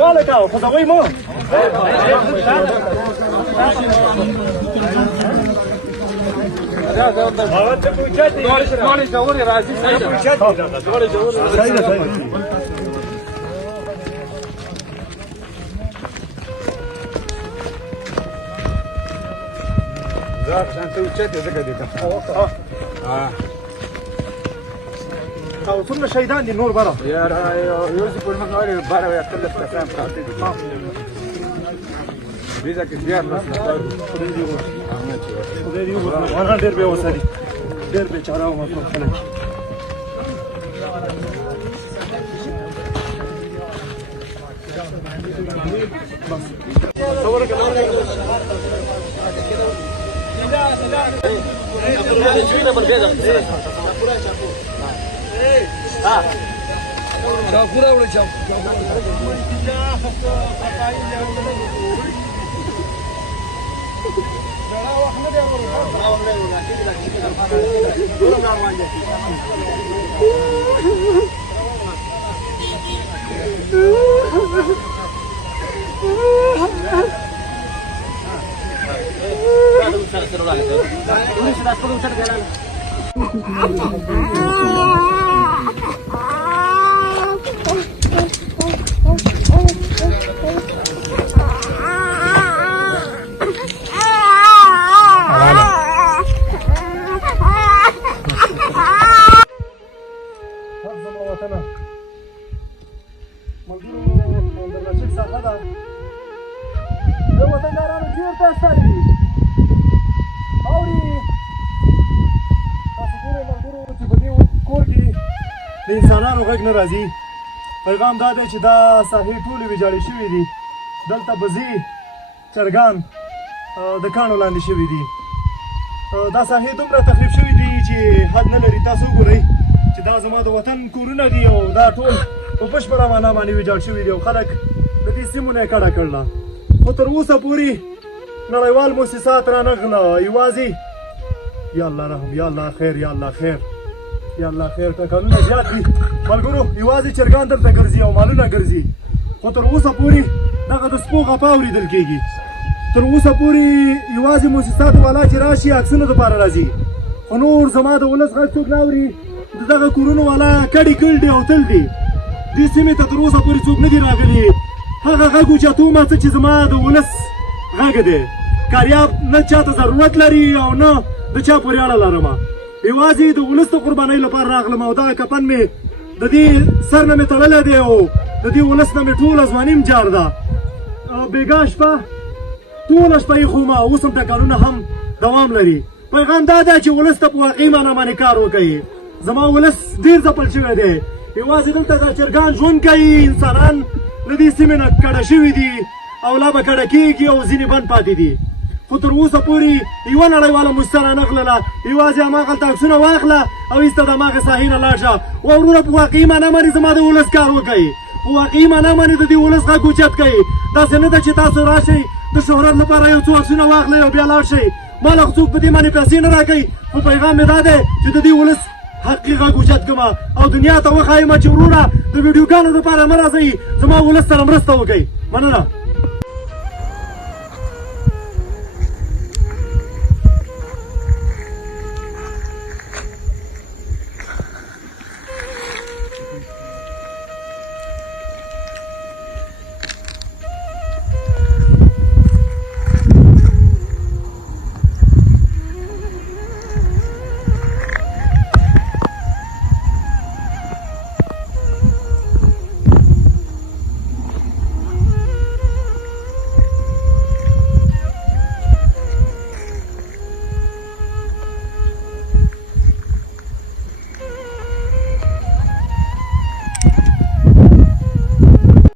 والا کا خو دوی مو وصلنا شيدان دي النور برا يا يوسف والمغاري برا ويكلف كلام خاطئ بيزك زيار وانا دير بي وسالي دير بي چراو ما خلك بس صورك شاپورا وړي د انسانانو غږ نه راځي. پیغام دا دی چې دا ساحې ټولې ویجاړې شوي دي. دلته بزې چرګان د کاڼو لاندې شوي دي. دا ساحې دومره تخریب شوي دي چې حد نه لري. تاسو وګورئ چې دا زما د وطن کورونه دي او دا ټول په بشپړه معنا باندې ویجاړ شوي دي او خلک د دې سیمو نه یې کډه کړله. خو تر اوسه پورې نړیوال موسسات رانغله. یوازې یا الله رحم، یا الله خیر، یا الله خیر، یا الله خیر. ټکانونه زیات دي ملګرو. یوازې چرګان دلته ګرځي او مالونه ګرځي. خو تر اوسه پورې دغه د سپو غپا اورېدل کېږي. تر اوسه پورې یوازې موسساتو والا چې راشي عکسونو دپاره راځي. خو نور زما د ولس غږ څوک نه اوري. د دغه کورونو والا کډې کړ دي او تل دي. دې سیمې ته تر اوسه پورې څوک نه دي راغلي. هغه غږ اوچتومه څه چې زما د ولس غږ دی. کاریاب نه چاته ضرورت لري او نه د چا پورې اړه لرمه. یوازې د ولس د قربانۍ لپاره راغلم او دغه کفن مې د دې سر نه مې تړلی دی او د دې ولس نه مې ټوله ځواني جار ده. بېګا شپه ټوله شپه یې خومه. اوس هم ټکانونه هم دوام لري. پیغام دا دی چې ولس ته په واقعي معنا باندې کار وکوي. زما ولس ډېر ځپل شوی دی. یوازې دلته دا چرګان ژوند کوي. انسانان له دې سیمې نه کډه شوي دي او لا به کډه کېږي او ځینې بند پاتې دي. خو تر اوسه پورې یوه نړیواله موسسه رانغلله. یوازې هماغلته عکسونه واخله او ایسته د هماغې ساحې نه لاړ شه. وروره په واقعي معنا باندې زما د ولس کار وکوي. په واقعي معنا باندې د دې ولس غږ اوچت کوي. داسې نه ده چې تاسو راشئ د شهرت لپاره یو څو عکسونه واخلئ او بیا لاړ شئ. ما له څوک په دې باندې پیسې نه راکوي. خو پیغام مې دا دی چې د دې ولس حقیقي غږ اوچت کړمه او دنیا ته وښایم چې وروره د ویډیوګانو لپاره مه راځئ. زما ولس سره مرسته وکړئ. مننه.